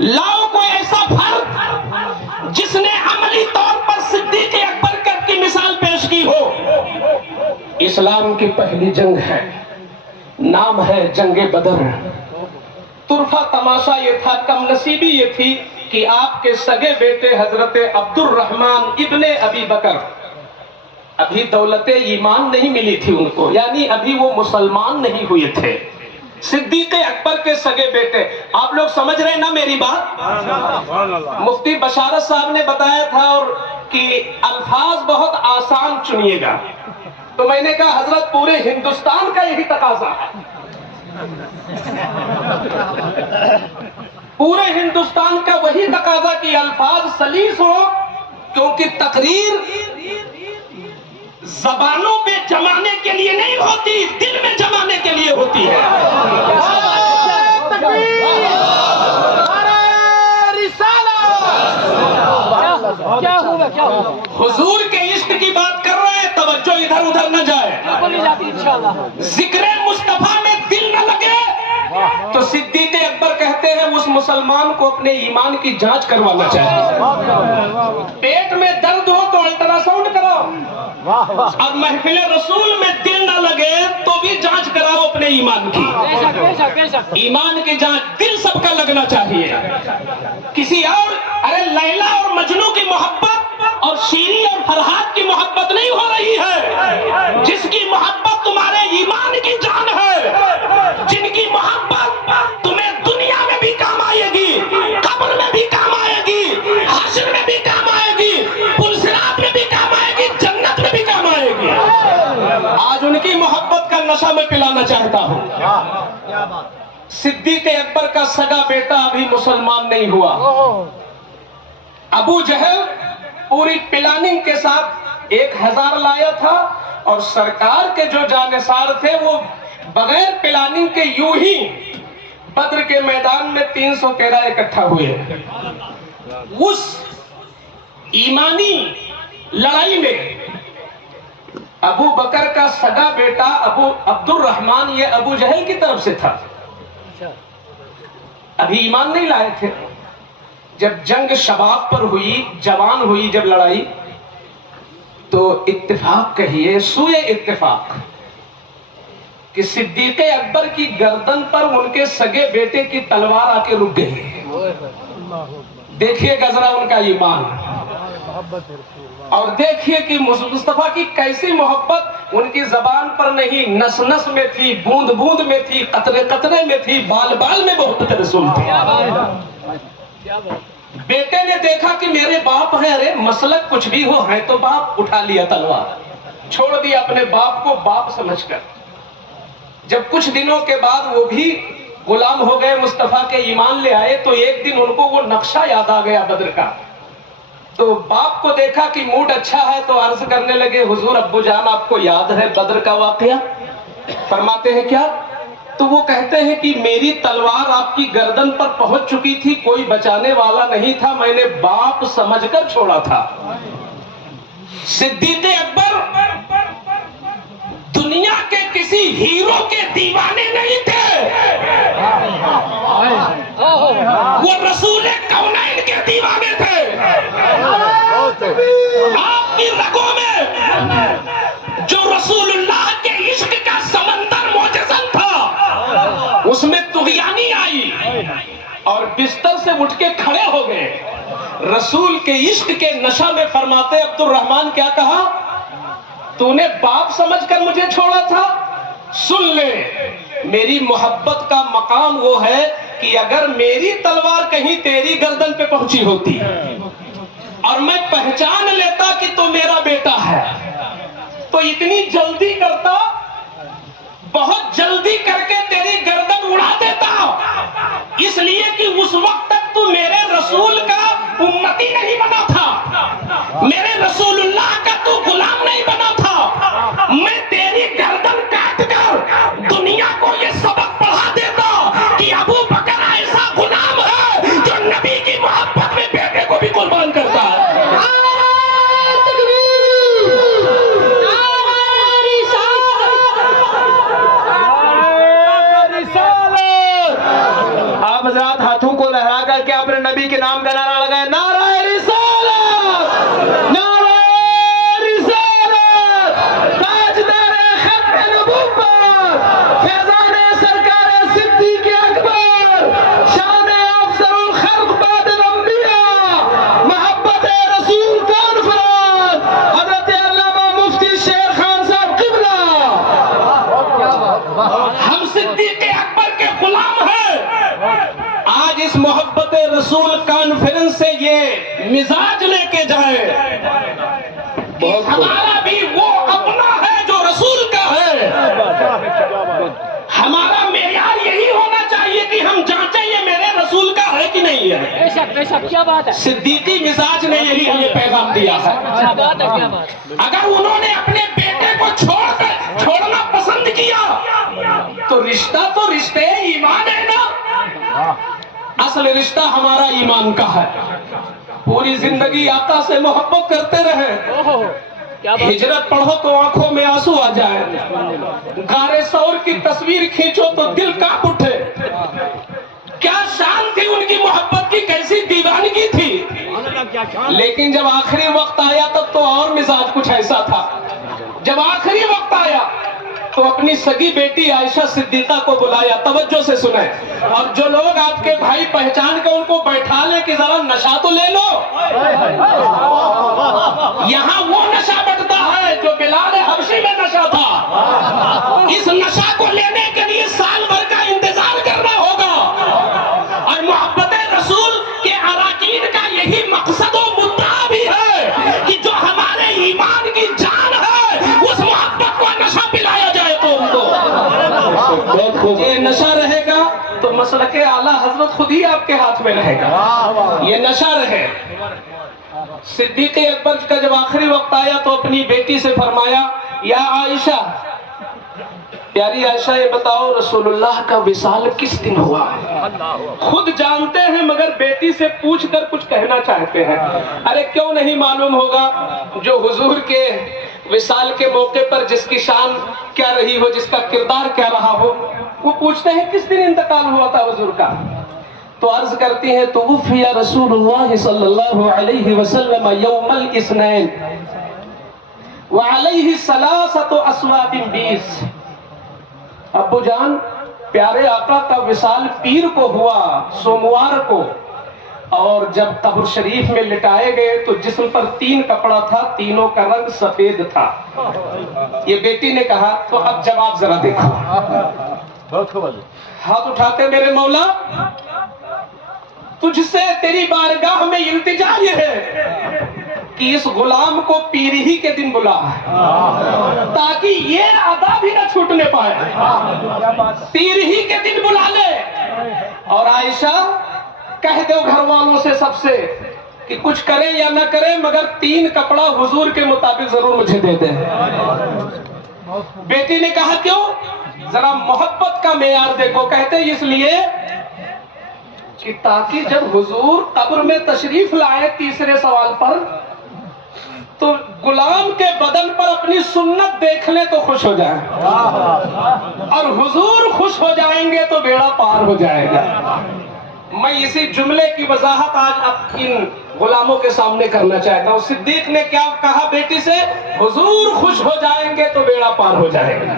لاؤ کوئی ایسا فرد جس نے عملی طور پر صدیق اکبر کی مثال پیش کی ہو۔ اسلام کی پہلی جنگ ہے، نام ہے جنگ بدر۔ طرفہ تماشا یہ تھا، کم نصیبی یہ تھی کہ آپ کے سگے بیٹے حضرت عبد الرحمن ابن ابی بکر، ابھی دولت ایمان نہیں ملی تھی ان کو، یعنی ابھی وہ مسلمان نہیں ہوئے تھے۔ صدیق اکبر کے سگے بیٹے، آپ لوگ سمجھ رہے ہیں نا میری بات؟ مفتی بشارت صاحب نے بتایا تھا اور کہ الفاظ بہت آسان چنیے گا، تو میں نے کہا حضرت پورے ہندوستان کا یہی تقاضا ہے، پورے ہندوستان کا وہی تقاضا کہ الفاظ سلیس ہو، کیونکہ تقریر زبانوں پہ جمانے کے لیے نہیں ہوتی، دل میں جمانے کے لیے ہوتی ہے۔ حضور کے عشق کی بات کر رہے ہیں، توجہ ادھر ادھر نہ جائے، ذکر مصطفیٰ میں دل نہ لگے تو صدیق اکبر کہتے ہیں اس مسلمان کو اپنے ایمان کی جانچ کروانا چاہیے۔ پیٹ میں درد ہو تو الٹرا ساؤنڈ کراؤ، اب محفل رسول میں دل نہ لگے تو بھی جانچ کراؤ اپنے ایمان کی۔ ایمان کی جانچ دل سب کا لگنا چاہیے، کسی اور ارے لیلا اور مجنو کی محبت اور شیری اور فرحات کی محبت نہیں ہو رہی ہے، جس کی محبت تمہارے ایمان کی جان ہے، جن کی محبت تمہیں دنیا میں بھی کام آئے گی، قبر میں بھی کام آئے گی، حشر میں بھی کام آئے گی، پل صراط میں بھی کام آئے گی، جنت میں بھی کام آئے گی۔ آج ان کی محبت کا نشہ میں پلانا چاہتا ہوں۔ صدیق اکبر کا سگا بیٹا ابھی مسلمان نہیں ہوا، ابو جہل پوری پلاننگ کے ساتھ 1000 لایا تھا، اور سرکار کے جو جانثار تھے وہ بغیر پلاننگ کے یوں ہی بدر کے میدان میں 313 اکٹھا ہوئے۔ اس ایمانی لڑائی میں ابو بکر کا سگا بیٹا ابو عبد الرحمن یہ ابو جہل کی طرف سے تھا، ابھی ایمان نہیں لائے تھے۔ جب جنگ شباب پر ہوئی، جوان ہوئی جب لڑائی، تو اتفاق کہیے سوئے اتفاق کہ صدیق اکبر کی گردن پر ان کے سگے بیٹے کی تلوار آ کے رک گئی۔ دیکھیے گزرا ان کا ایمان، اور دیکھیے کہ مصطفیٰ کی کیسی محبت ان کی زبان پر نہیں، نس نس میں تھی، بوند بوند میں تھی، قطرے قطرے میں تھی، بال بال میں محبت رسول تھی۔ بیٹے نے دیکھا کہ میرے باپ ہیں، ارے مسلک کچھ بھی ہو ہے تو باپ، اٹھا لیا تلوار، چھوڑ دیا اپنے باپ کو باپ سمجھ کر۔ جب کچھ دنوں کے بعد وہ بھی غلام ہو گئے، مصطفیٰ کے ایمان لے آئے، تو ایک دن ان کو وہ نقشہ یاد آ گیا بدر کا، تو باپ کو دیکھا کہ موڈ اچھا ہے تو عرض کرنے لگے، حضور ابو جان آپ کو یاد ہے بدر کا واقعہ؟ فرماتے ہیں کیا؟ تو وہ کہتے ہیں کہ میری تلوار آپ کی گردن پر پہنچ چکی تھی، کوئی بچانے والا نہیں تھا، میں نے باپ سمجھ کر چھوڑا تھا۔ صدیق اکبر دنیا کے کسی ہیرو کے دیوانے نہیں تھے، وہ رسول کونین کے دیوانے تھے۔ آپ کی رگوں میں جو رسول اللہ کے عشق کا سمندر موجزن تھا، اس میں طغیانی آئی اور بستر سے اٹھ کے کھڑے ہو گئے۔ رسول کے عشق کے نشہ میں فرماتے عبد الرحمن کیا کہا؟ تو نے باپ سمجھ کر مجھے چھوڑا تھا؟ سن لے، میری محبت کا مقام وہ ہے کہ اگر میری تلوار کہیں تیری گردن پہ پہنچی ہوتی اور میں پہچان لیتا کہ تو میرا بیٹا ہے، تو اتنی جلدی کرتا، بہت جلدی کر کے تیری گردن اڑا دیتا، اس لیے کہ اس وقت تک تو میرے رسول کا امتی نہیں بنا تھا، میرے رسول اللہ کا تو غلام نہیں بنا تھا۔ میں تیری گردن کاٹ کر دنیا کو یہ سبق پڑھا دیتا کہ ابو بکر ایسا غلام ہے جو نبی کی محبت میں بیٹے کو بھی قربان کرتا ہے۔ آپ حضرات ہاتھوں کو لہرا کر کہ اپنے نبی کے نام کا نعرہ لگائے، نعرہ رسالت، نعرہ رسالت، تاجدار ختم نبوت، فیضان سرکار صدیق اکبر، شان افضل الخلق بعد الانبیاء، محبت رسول کانفرنس، حضرت علامہ مفتی شیر خان صاحب قبلہ۔ ہم صدیق اکبر کے غلام ہیں۔ آج اس محبت رسول کانفرنس سے یہ مزاج لے کے جائے کہ ہمارا بھی وہ اپنا ہے جو رسول کا ہے۔ ہمارا معیار یہی ہونا چاہیے کہ ہم جانچیں یہ میرے رسول کا ہے کہ نہیں ہے۔ بے شک بے شک، کیا بات ہے، صدیقی مزاج نے یہی ہمیں پیغام دیا ہے۔ کیا بات ہے، کیا بات۔ اگر انہوں نے اپنے بیٹے کو چھوڑنا پسند کیا تو رشتے ایمان ہے نا۔ اصل رشتہ ہمارا ایمان کا ہے۔ پوری زندگی آقا سے محبت کرتے رہے، کیا بات۔ ہجرت پڑھو تو آنکھوں میں آنسو آ جائے، غار ثور کی تصویر کھینچو تو دل کانپ اٹھے۔ کیا شان تھی ان کی محبت کی، کیسی دیوانگی تھی۔ لیکن جب آخری وقت آیا تب تو اور مزاج کچھ ایسا تھا۔ جب آخری وقت آیا تو اپنی سگی بیٹی عائشہ صدیقہ کو بلایا، توجہ سے سنیں، اور جو لوگ آپ کے بھائی پہچان کے ان کو بیٹھا لیں کہ ذرا نشہ تو لے لو۔ یہاں وہ نشہ بٹتا ہے جو بلال حبشی میں نشہ تھا۔ اس نشہ کو لینے کے لیے سال بھر کا انتظار کرنا ہوگا، اور محبت رسول کے اراکین کا یہی مقصد و مدعا بھی ہے کہ جو ہمارے ایمان کی جان ہے اس محبت کو نشہ پلایا جائے تو ان کو یہ نشہ رہے گا تو مسلک اعلیٰ حضرت خود ہی آپ کے ہاتھ میں رہے گا، یہ نشہ رہے۔ صدیق اکبر کا جب آخری وقت آیا تو اپنی بیٹی سے فرمایا، یا عائشہ، پیاری عائشہ یہ بتاؤ رسول اللہ کا وصال کس دن ہوا؟ خود جانتے ہیں مگر بیٹی سے پوچھ کر کچھ کہنا چاہتے ہیں۔ ارے کیوں نہیں معلوم ہوگا جو حضور کے وصال کے موقع پر جس کی شان کیا رہی ہو، جس کا کردار کیا رہا ہو، وہ پوچھتے ہیں کس دن انتقال ہوا تھا حضور کا؟ تو عرض کرتی ہیں توفی رسول اللہ صلی اللہ علیہ وسلم یوم الاثنین وعلیہ ثلاثۃ اسواد بیس۔ ابو جان، پیارے آقا کا وصال پیر کو ہوا، سوموار کو، اور جب قبر شریف میں لٹائے گئے تو جسم پر 3 کپڑا تھا، تینوں کا رنگ سفید تھا۔ یہ بیٹی نے کہا تو اب جواب ذرا دیکھو۔ ہاتھ اٹھاتے میرے مولا، تجھ سے تیری بارگاہ میں التجا یہ ہے کہ اس غلام کو پیر ہی کے دن بلا تاکہ یہ ادا بھی نہ چھوٹنے پائے، پیر ہی کے دن بلا لے۔ اور عائشہ کہہ دو گھر والوں سے سب سے کہ کچھ کریں یا نہ کریں مگر 3 کپڑا حضور کے مطابق ضرور مجھے دے دیں۔ بیٹی نے کہا کیوں؟ ذرا محبت کا معیار دیکھو۔ کہتے اس لیے کہ تاکہ جب حضور قبر میں تشریف لائے تیسرے سوال پر تو غلام کے بدن پر اپنی سنت دیکھ لیں تو خوش ہو جائیں، اور حضور خوش ہو جائیں گے تو بیڑا پار ہو جائے گا۔ میں اسی جملے کی وضاحت آج ان غلاموں کے سامنے کرنا چاہتا ہوں۔ صدیق نے کیا کہا بیٹی سے؟ حضور خوش ہو جائیں گے تو بیڑا پار ہو جائے گا۔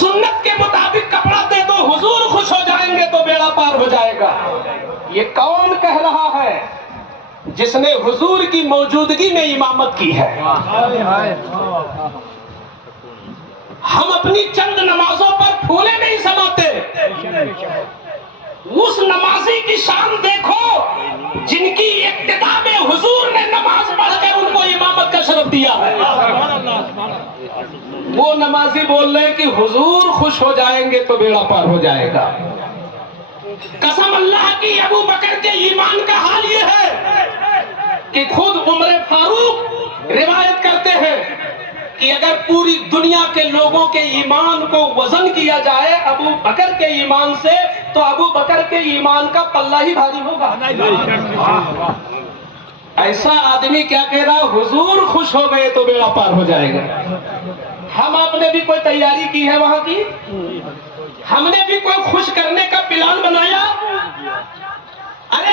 سنت کے مطابق کپڑا دے دو، حضور خوش ہو جائیں گے تو بیڑا پار ہو جائے گا۔ یہ کون کہہ رہا ہے؟ جس نے حضور کی موجودگی میں امامت کی ہے۔ ہم اپنی چند نمازوں پر پھولے نہیں سماتے، اس نمازی کی شان دیکھو جن کی ابتدا میں حضور نے نماز پڑھ کر ان کو امامت کا شرف دیا ہے۔ وہ نمازی بول رہے کہ حضور خوش ہو جائیں گے تو بیڑا پار ہو جائے گا۔ قسم اللہ کی ابو بکر کے ایمان کا حال یہ ہے کہ خود عمر فاروق روایت کرتے ہیں کہ اگر پوری دنیا کے لوگوں کے ایمان کو وزن کیا جائے ابو بکر کے ایمان سے تو ابو بکر کے ایمان کا پلہ ہی بھاری ہوگا۔ ایسا آدمی کیا کہہ رہا؟ حضور خوش ہو گئے تو بیڑا پار ہو جائے گا۔ ہم آپ نے بھی کوئی تیاری کی ہے وہاں کی؟ ہم نے بھی کوئی خوش کرنے کا پلان بنایا؟ ارے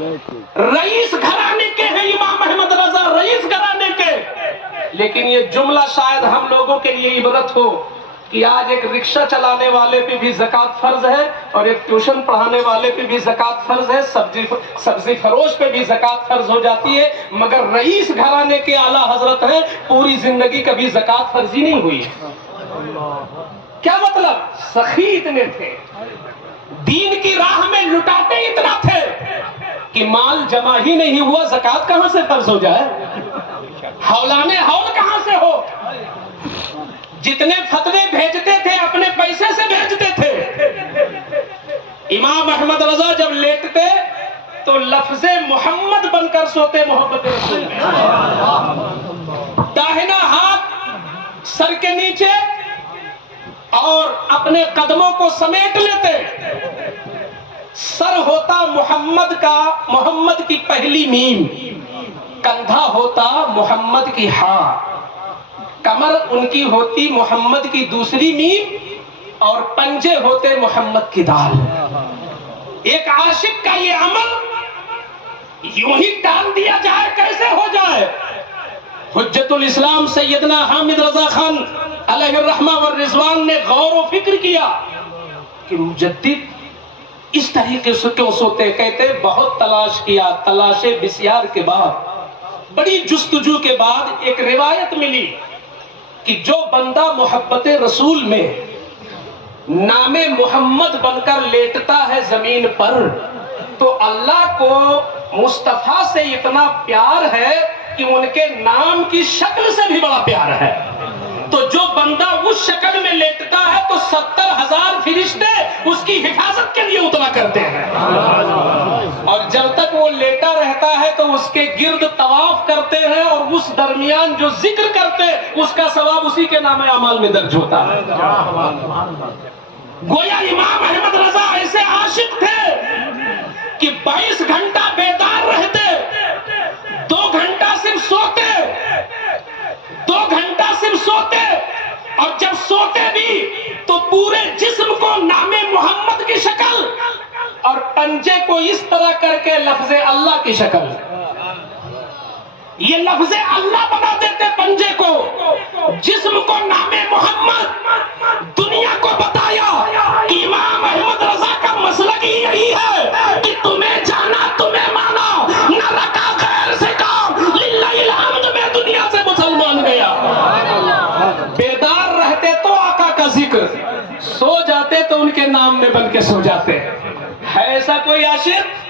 رئیس گھرانے کے ہیں امام احمد رضا، رئیس گھرانے کے. لیکن یہ جملہ شاید ہم لوگوں کے لیے عبرت ہو کہ آج ایک رکشہ چلانے والے پہ بھی زکوٰۃ فرض ہے اور ایک ٹیوشن پڑھانے والے پہ بھی زکوٰۃ فرض ہے، سبزی فروش پہ بھی زکوٰۃ فرض ہو جاتی ہے، مگر رئیس گھرانے کے اعلیٰ حضرت ہیں پوری زندگی کبھی زکوٰۃ فرض ہی نہیں ہوئی. کیا مطلب؟ سخی اتنے تھے، دین کی راہ میں لٹاتے اتنا تھے کہ مال جمع ہی نہیں ہوا، زکوٰۃ کہاں سے فرض ہو جائے؟ حولانے حول کہاں سے ہو؟ جتنے فتوے بھیجتے تھے اپنے پیسے سے بھیجتے تھے. امام احمد رضا جب لیٹتے تو لفظ محمد بن کر سوتے محبت رسول میں. داہنا ہاتھ سر کے نیچے اور اپنے قدموں کو سمیٹ لیتے. سر ہوتا محمد کا، محمد کی پہلی میم، کندھا ہوتا محمد کی ہاں، کمر ان کی ہوتی محمد کی دوسری میم، اور پنجے ہوتے محمد کی دال. ایک عاشق کا یہ عمل یوں ہی ٹال دیا جائے کیسے ہو جائے؟ حجت الاسلام سیدنا حامد رضا خان علیہ الرحمہ والرضوان نے غور و فکر کیا کہ مجدد اس طریقے سے کیوں سوتے؟ کہتے بہت تلاش کیا، تلاش بسیار کے بعد، بڑی جستجو کے بعد ایک روایت ملی کہ جو بندہ محبت رسول میں نام محمد بن کر لیٹتا ہے زمین پر تو اللہ کو مصطفیٰ سے اتنا پیار ہے کہ ان کے نام کی شکل سے بھی بڑا پیار ہے. تو جو بندہ اس شکل میں لیٹتا ہے تو 70,000 فرشتے اس کی حفاظت کے لیے اتنا کرتے ہیں، اور جب تک وہ لیٹا رہتا ہے تو اس کے گرد طواف کرتے ہیں، اور اس درمیان جو ذکر کرتے اس کا ثواب اسی کے نام اعمال میں درج ہوتا ہے. گویا امام احمد رضا ایسے عاشق تھے کہ 22 گھنٹہ بیدار رہتے، 2 گھنٹہ صرف سوتے، 2 گھنٹہ صرف سوتے، اور جب سوتے بھی تو پورے جسم کو نام محمد کی شکل اور پنجے کو اس طرح کر کے لفظ اللہ کی شکل، یہ لفظ اللہ بنا دیتے پنجے کو، جسم کو نام محمد. دنیا کو بتایا کہ امام احمد رضا کا مسلک ہی یہی ہے کہ تمہیں جانا تمہیں مانا، نہ رکھا غیر سے کام، للہ الحمد میں دنیا سے مسلمان گیا. بیدار رہتے تو آقا کا ذکر، سو جاتے تو ان کے نام میں بن کے سو جاتے. ہے ایسا کوئی عاشق؟